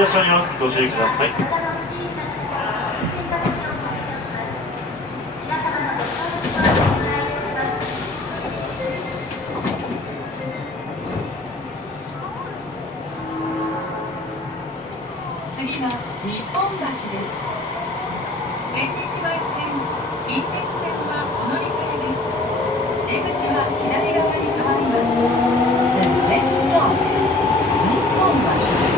列車にご注意ください。次は日本橋です。千日前線、近鉄線はお乗り換えです。出口は左側に変わります。The next stop is 日本橋。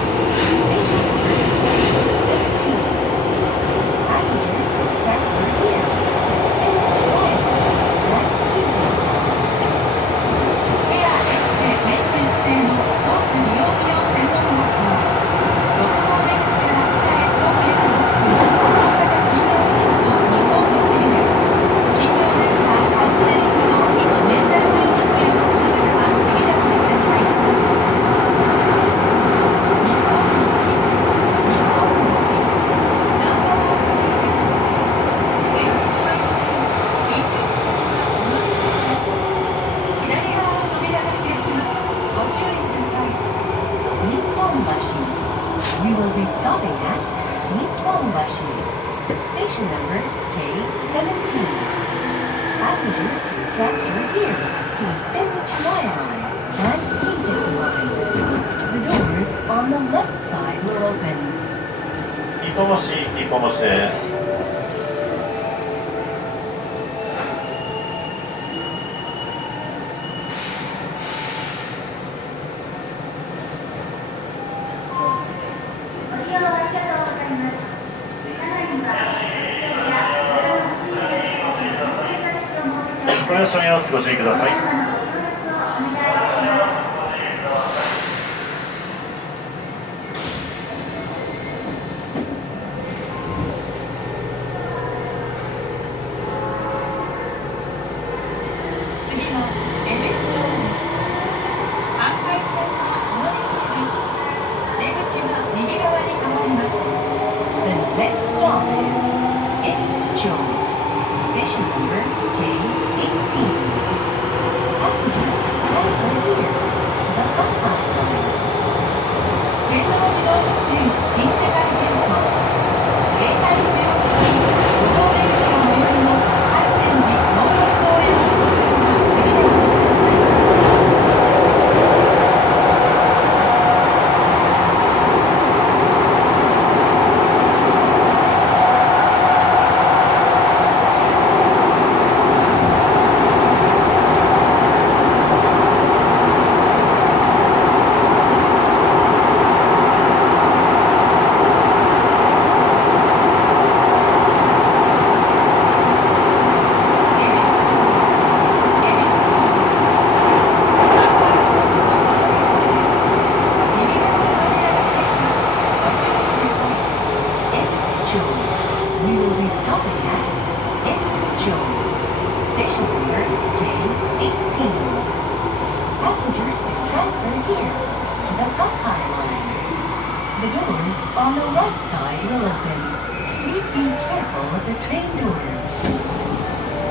Station We will be stopping at Nipponbashi. Station number K17. Passengers please transfer here to Sennichi Line and Kintetsu Line. The doors on the left side will open. 日本橋です。ご列車にご注意ください。The doors on the right side will open. Please be careful with the train doors.